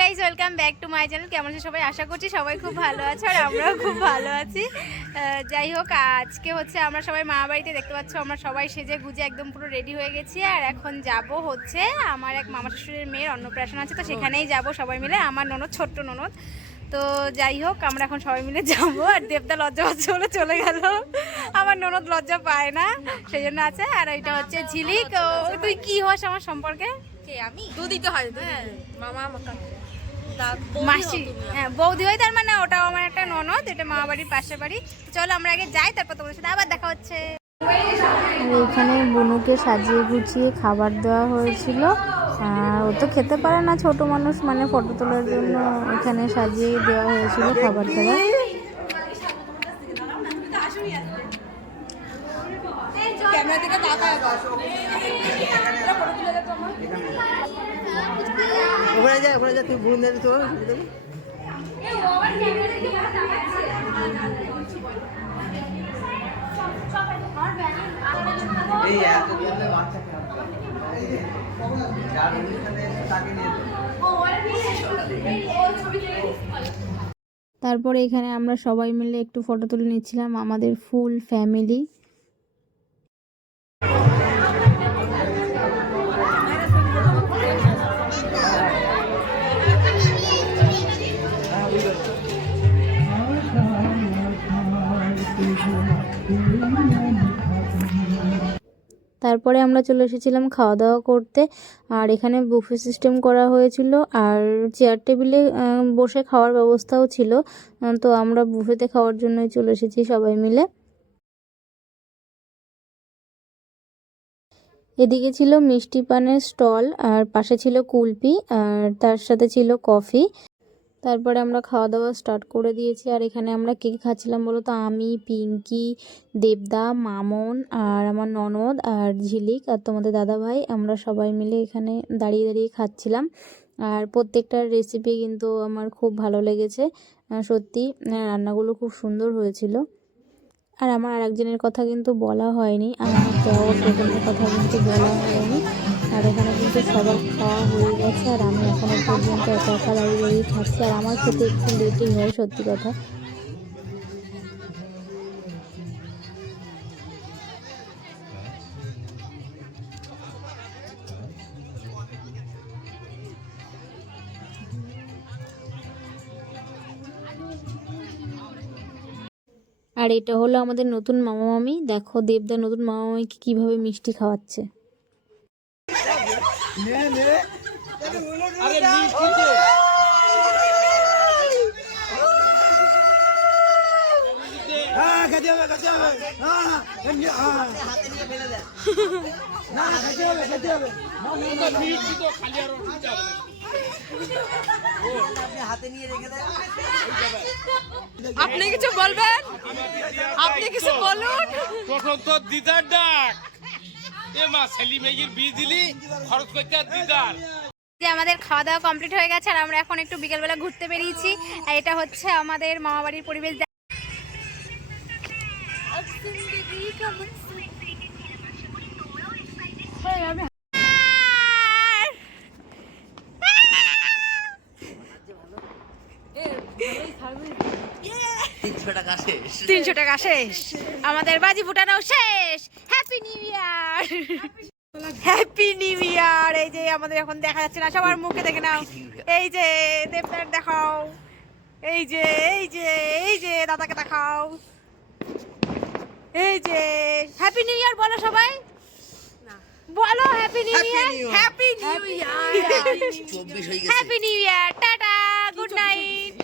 Guys welcome back to my channel কেমন আছে সবাই? আশা করছি সবাই খুব ভালো আছে আর আমরাও খুব ভালো আছি। যাই হোক আজকে হচ্ছে আমরা সবাই মা বাড়িতে দেখতে পাচ্ছ আমরা সবাই সেজে গুজে একদম পুরো রেডি হয়ে গেছি। আর এখন যাব হচ্ছে আমার এক মামা শ্বশুরের মেয়ের অন্নপ্রাশন আছে তো সেখানেই যাব সবাই মিলে আমার ননদ ছোট্ট ননদ। তো যাই হোক আমরা এখন সবাই মিলে যাব আর দেবদা লজ্জা পাচ্ছে বলে চলে গেল। আমার ননদ লজ্জা পায় না সেই জন্য আছে। আর এটা হচ্ছে ঝিলিক। ও, তুই কি হস আমার সম্পর্কে? কে আমি? দুদিকে হয় হ্যাঁ। মামা আমাকে মাসি। হ্যাঁ বৌদি হয় তার মানে ওটাও আমার একটা ননদ এটা মা বাড়ির পাশের বাড়ি। চলো আমরা আগে যাই তারপর তোমাদের সাথে আবার দেখা হচ্ছে। এখানে বুনুকে সাজিয়ে গুছিয়ে খাবার দেওয়া হয়েছিল। ও তো খেতে পারে না ছোট মানুষ মানে ফটো তোলার জন্য এখানে সাজিয়ে দেওয়া হয়েছিল খাবার দাবার। ক্যামেরা থেকে ওখানে যা ওখানে যা তুই বোন দেবি তো এই এত বাচ্চা তাকে নিয়ে তারপরে এখানে আমরা সবাই মিলে একটু ফটো তুলে নিচ্ছিলাম আমাদের ফুল ফ্যামিলি তারপরে আমরা চলে এসেছিলাম খাওয়া দাওয়া করতে। আর এখানে বুফে সিস্টেম করা হয়েছিল। আর চেয়ার টেবিলে বসে খাওয়ার ব্যবস্থাও ছিল। তো আমরা বুফেতে খাওয়ার জন্যই চলে এসেছি সবাই মিলে। এদিকে ছিল মিষ্টি পানের স্টল, আর পাশে ছিল কুলপি, আর তার সাথে ছিল কফি। তারপরে আমরা খাওয়া দাওয়া স্টার্ট করে দিয়েছি। আর এখানে আমরা কে খাচ্ছিলাম বলো তো? আমি, পিঙ্কি, দেবদা, মামন আর আমার ননদ আর ঝিলিক আর তোমাদের দাদা ভাই আমরা সবাই মিলে এখানে দাঁড়িয়ে দাঁড়িয়ে খাচ্ছিলাম। আর প্রত্যেকটার রেসিপি কিন্তু আমার খুব ভালো লেগেছে। সত্যি রান্নাগুলো খুব সুন্দর হয়েছিল। আর আমার আরেকজনের কথা কিন্তু বলা হয়নি। আমার কথা কিন্তু বলা হয়নি। আর এখানে কিন্তু সবার খাওয়া হয়ে গেছে। আর আমি এখনও পর্যন্ত একা দাঁড়িয়ে খাচ্ছি আর আমার খেতে একটু লেটই হয়, সত্যি কথা। আর এটা হলো আমাদের নতুন মামা মামি দেখো দেবদা নতুন মামা মামিকে কীভাবে মিষ্টি খাওয়াচ্ছে। হ্যাঁ খেতে হবে খেতে হবে হ্যাঁ এমনি হ্যাঁ না না খেতে হবে খেতে হবে আপনি হাতে নিয়ে রেখে দেন আপনি কিছু বলবেন আপনি কিছু বলুন তখন তো দিদার ডাক এ মা সেলিম মেয়ের বিয়ে দিলি খরচ করতে আর দিদার। যে আমাদের খাওয়া দাওয়া কমপ্লিট হয়ে গেছে আর আমরা এখন একটু বিকেলবেলা ঘুরতে বেরিয়েছি। আর এটা হচ্ছে আমাদের মামা বাড়ির পরিবেশ দেখ- তিনশো টাকা শেষ। তিনশো টাকা শেষ। আমাদের বাজি ফুটানো শেষ। হ্যাপি নিউ ইয়ার এই যে আমাদের এখন দেখা যাচ্ছে না সবার মুখে দেখে নাও। এই যে দেবদার দেখাও। এই যে এই যে এই যে দাদাকে দেখাও। এই যে হ্যাপি নিউ ইয়ার বলো সবাই। বলো happy new year happy new year হয়ে happy new year ta ta! Good night